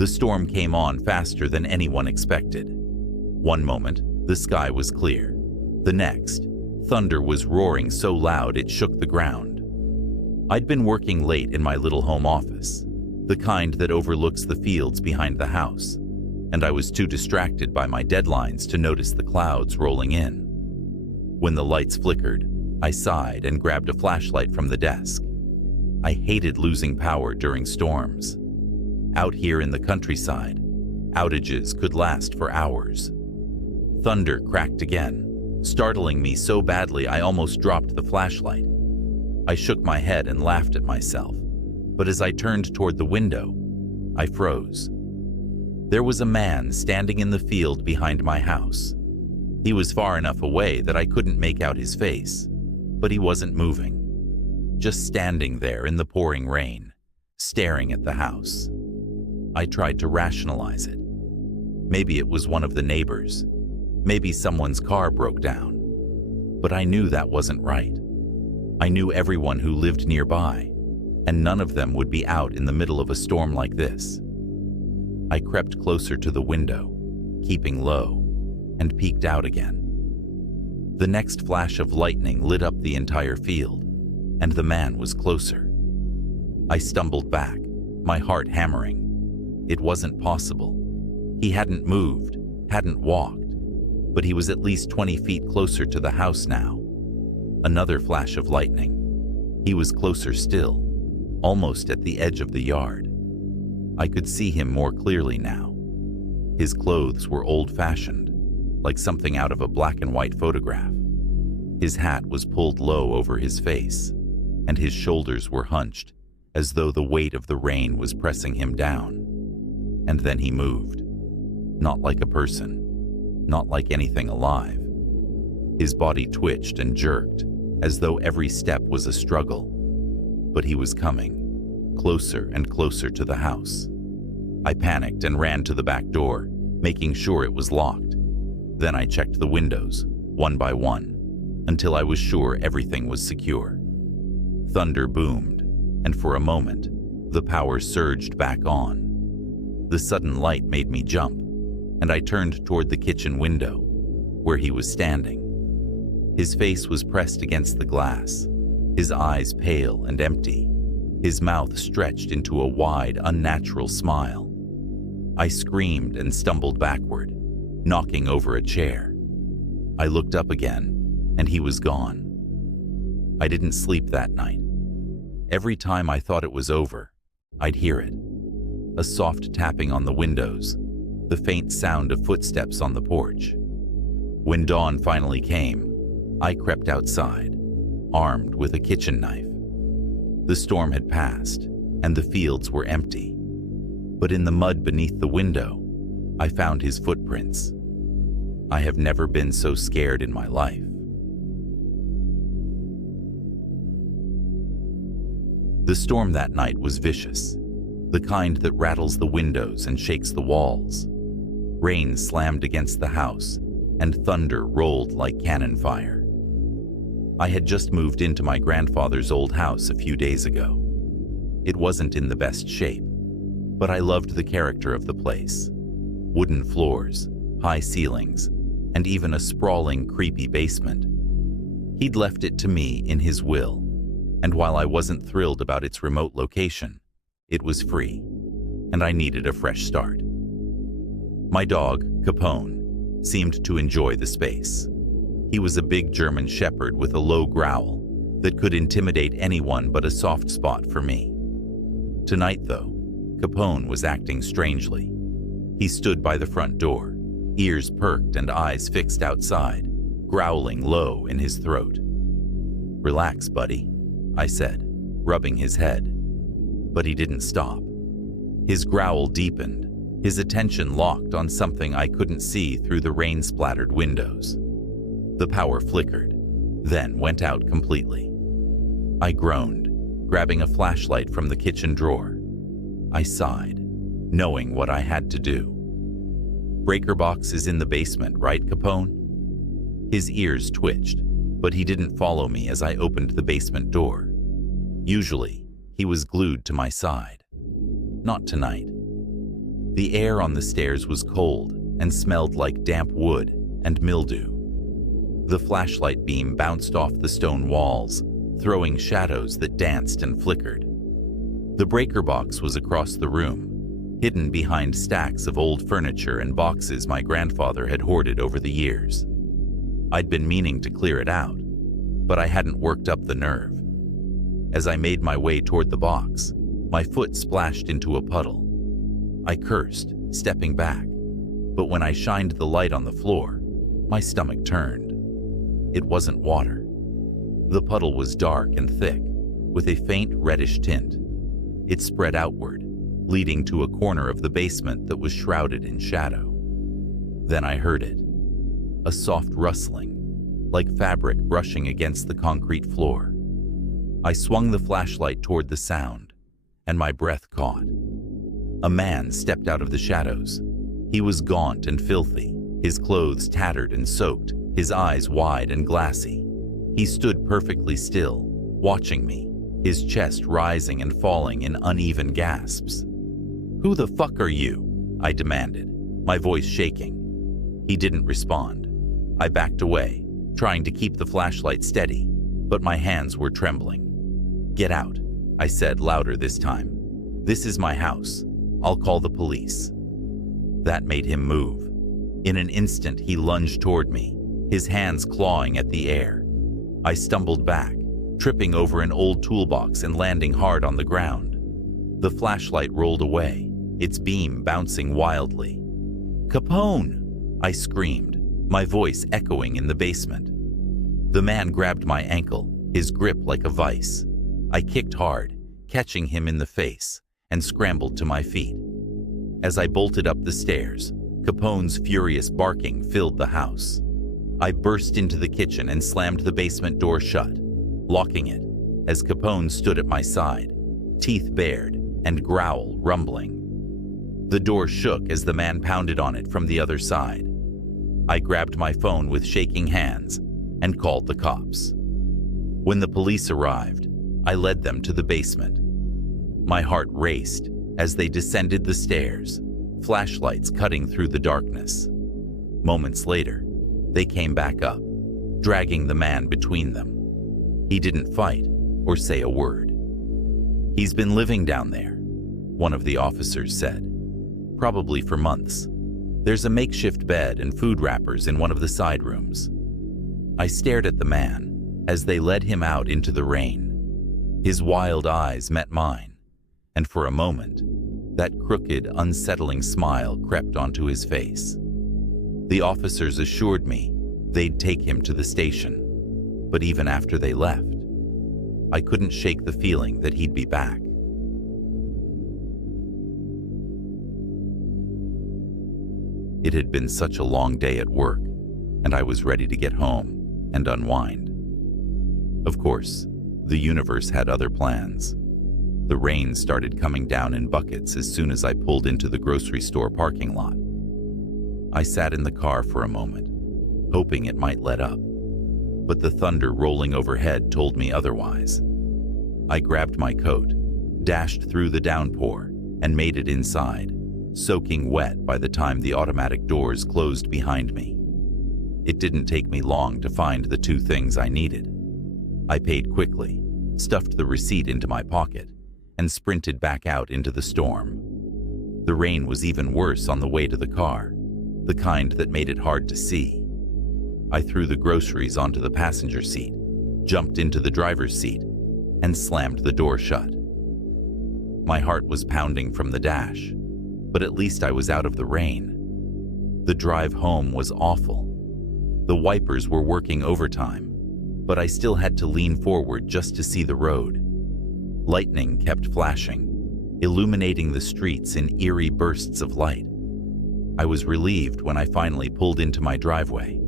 The storm came on faster than anyone expected. One moment, the sky was clear. The next, thunder was roaring so loud it shook the ground. I'd been working late in my little home office, the kind that overlooks the fields behind the house, and I was too distracted by my deadlines to notice the clouds rolling in. When the lights flickered, I sighed and grabbed a flashlight from the desk. I hated losing power during storms. Out here in the countryside, outages could last for hours. Thunder cracked again, startling me so badly I almost dropped the flashlight. I shook my head and laughed at myself, but as I turned toward the window, I froze. There was a man standing in the field behind my house. He was far enough away that I couldn't make out his face, but he wasn't moving, just standing there in the pouring rain, staring at the house. I tried to rationalize it. Maybe it was one of the neighbors. Maybe someone's car broke down. But I knew that wasn't right. I knew everyone who lived nearby, and none of them would be out in the middle of a storm like this. I crept closer to the window, keeping low, and peeked out again. The next flash of lightning lit up the entire field, and the man was closer. I stumbled back, my heart hammering. It wasn't possible. He hadn't moved, hadn't walked, but he was at least 20 feet closer to the house now. Another flash of lightning. He was closer still, almost at the edge of the yard. I could see him more clearly now. His clothes were old-fashioned, like something out of a black and white photograph. His hat was pulled low over his face, and his shoulders were hunched, as though the weight of the rain was pressing him down. And then he moved. Not like a person, not like anything alive. His body twitched and jerked, as though every step was a struggle. But he was coming, closer and closer to the house. I panicked and ran to the back door, making sure it was locked. Then I checked the windows, one by one, until I was sure everything was secure. Thunder boomed, and for a moment, the power surged back on. The sudden light made me jump, and I turned toward the kitchen window, where he was standing. His face was pressed against the glass, his eyes pale and empty, his mouth stretched into a wide, unnatural smile. I screamed and stumbled backward, knocking over a chair. I looked up again, and he was gone. I didn't sleep that night. Every time I thought it was over, I'd hear it. A soft tapping on the windows, the faint sound of footsteps on the porch. When dawn finally came, I crept outside, armed with a kitchen knife. The storm had passed, and the fields were empty. But in the mud beneath the window, I found his footprints. I have never been so scared in my life. The storm that night was vicious, the kind that rattles the windows and shakes the walls. Rain slammed against the house, and thunder rolled like cannon fire. I had just moved into my grandfather's old house a few days ago. It wasn't in the best shape, but I loved the character of the place. Wooden floors, high ceilings, and even a sprawling, creepy basement. He'd left it to me in his will, and while I wasn't thrilled about its remote location, it was free, and I needed a fresh start. My dog, Capone, seemed to enjoy the space. He was a big German shepherd with a low growl that could intimidate anyone but a soft spot for me. Tonight, though, Capone was acting strangely. He stood by the front door, ears perked and eyes fixed outside, growling low in his throat. "Relax, buddy," I said, rubbing his head. But he didn't stop. His growl deepened, his attention locked on something I couldn't see through the rain-splattered windows. The power flickered, then went out completely. I groaned, grabbing a flashlight from the kitchen drawer. I sighed, knowing what I had to do. "Breaker box is in the basement, right, Capone?" His ears twitched, but he didn't follow me as I opened the basement door. Usually, he was glued to my side. Not tonight. The air on the stairs was cold and smelled like damp wood and mildew. The flashlight beam bounced off the stone walls, throwing shadows that danced and flickered. The breaker box was across the room, hidden behind stacks of old furniture and boxes my grandfather had hoarded over the years. I'd been meaning to clear it out, but I hadn't worked up the nerve. As I made my way toward the box, my foot splashed into a puddle. I cursed, stepping back, but when I shined the light on the floor, my stomach turned. It wasn't water. The puddle was dark and thick, with a faint reddish tint. It spread outward, leading to a corner of the basement that was shrouded in shadow. Then I heard it. A soft rustling, like fabric brushing against the concrete floor. I swung the flashlight toward the sound, and my breath caught. A man stepped out of the shadows. He was gaunt and filthy, his clothes tattered and soaked, his eyes wide and glassy. He stood perfectly still, watching me, his chest rising and falling in uneven gasps. "Who the fuck are you?" I demanded, my voice shaking. He didn't respond. I backed away, trying to keep the flashlight steady, but my hands were trembling. "Get out," I said louder this time. "This is my house. I'll call the police." That made him move. In an instant, he lunged toward me, his hands clawing at the air. I stumbled back, tripping over an old toolbox and landing hard on the ground. The flashlight rolled away, its beam bouncing wildly. "Capone!" I screamed, my voice echoing in the basement. The man grabbed my ankle, his grip like a vice. I kicked hard, catching him in the face, and scrambled to my feet. As I bolted up the stairs, Capone's furious barking filled the house. I burst into the kitchen and slammed the basement door shut, locking it, as Capone stood at my side, teeth bared and growl rumbling. The door shook as the man pounded on it from the other side. I grabbed my phone with shaking hands and called the cops. When the police arrived, I led them to the basement. My heart raced as they descended the stairs, flashlights cutting through the darkness. Moments later, they came back up, dragging the man between them. He didn't fight or say a word. "He's been living down there," one of the officers said. "Probably for months. There's a makeshift bed and food wrappers in one of the side rooms." I stared at the man as they led him out into the rain. His wild eyes met mine, and for a moment, that crooked, unsettling smile crept onto his face. The officers assured me they'd take him to the station, but even after they left, I couldn't shake the feeling that he'd be back. It had been such a long day at work, and I was ready to get home and unwind. Of course, the universe had other plans. The rain started coming down in buckets as soon as I pulled into the grocery store parking lot. I sat in the car for a moment, hoping it might let up, but the thunder rolling overhead told me otherwise. I grabbed my coat, dashed through the downpour, and made it inside, soaking wet by the time the automatic doors closed behind me. It didn't take me long to find the two things I needed. I paid quickly, stuffed the receipt into my pocket, and sprinted back out into the storm. The rain was even worse on the way to the car, the kind that made it hard to see. I threw the groceries onto the passenger seat, jumped into the driver's seat, and slammed the door shut. My heart was pounding from the dash, but at least I was out of the rain. The drive home was awful. The wipers were working overtime, but I still had to lean forward just to see the road. Lightning kept flashing, illuminating the streets in eerie bursts of light. I was relieved when I finally pulled into my driveway,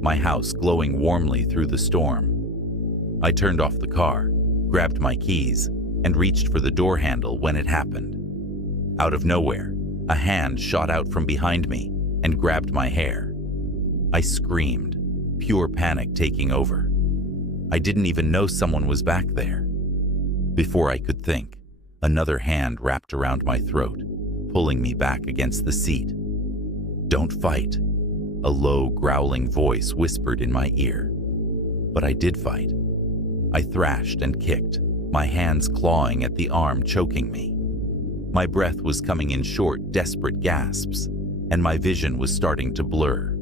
my house glowing warmly through the storm. I turned off the car, grabbed my keys, and reached for the door handle when it happened. Out of nowhere, a hand shot out from behind me and grabbed my hair. I screamed, pure panic taking over. I didn't even know someone was back there. Before I could think, another hand wrapped around my throat, pulling me back against the seat. "Don't fight," a low, growling voice whispered in my ear. But I did fight. I thrashed and kicked, my hands clawing at the arm choking me. My breath was coming in short, desperate gasps, and my vision was starting to blur.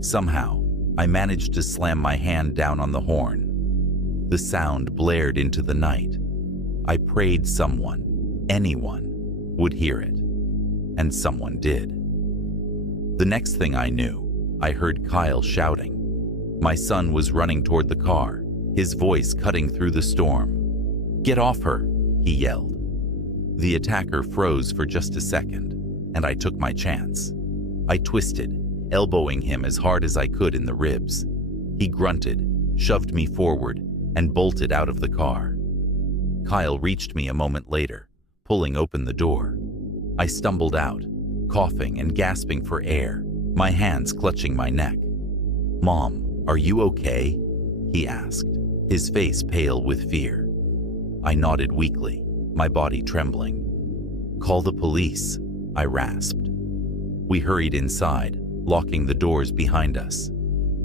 Somehow, I managed to slam my hand down on the horn. The sound blared into the night. I prayed someone, anyone, would hear it. And someone did. The next thing I knew, I heard Kyle shouting. My son was running toward the car, his voice cutting through the storm. "Get off her," he yelled. The attacker froze for just a second, and I took my chance. I twisted, elbowing him as hard as I could in the ribs. He grunted, shoved me forward, and bolted out of the car. Kyle reached me a moment later, pulling open the door. I stumbled out, coughing and gasping for air, my hands clutching my neck. "Mom, are you okay?" he asked, his face pale with fear. I nodded weakly, my body trembling. "Call the police," I rasped. We hurried inside, locking the doors behind us.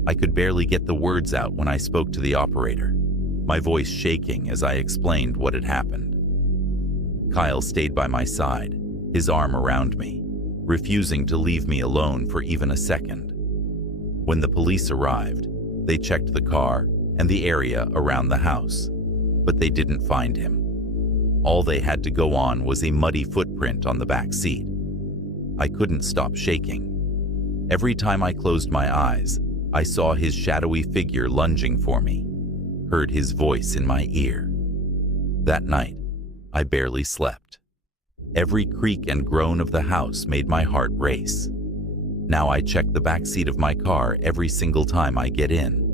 I could barely get the words out when I spoke to the operator, my voice shaking as I explained what had happened. Kyle stayed by my side, his arm around me, refusing to leave me alone for even a second. When the police arrived, they checked the car and the area around the house, but they didn't find him. All they had to go on was a muddy footprint on the back seat. I couldn't stop shaking. Every time I closed my eyes, I saw his shadowy figure lunging for me, heard his voice in my ear. That night, I barely slept. Every creak and groan of the house made my heart race. Now I check the back seat of my car every single time I get in.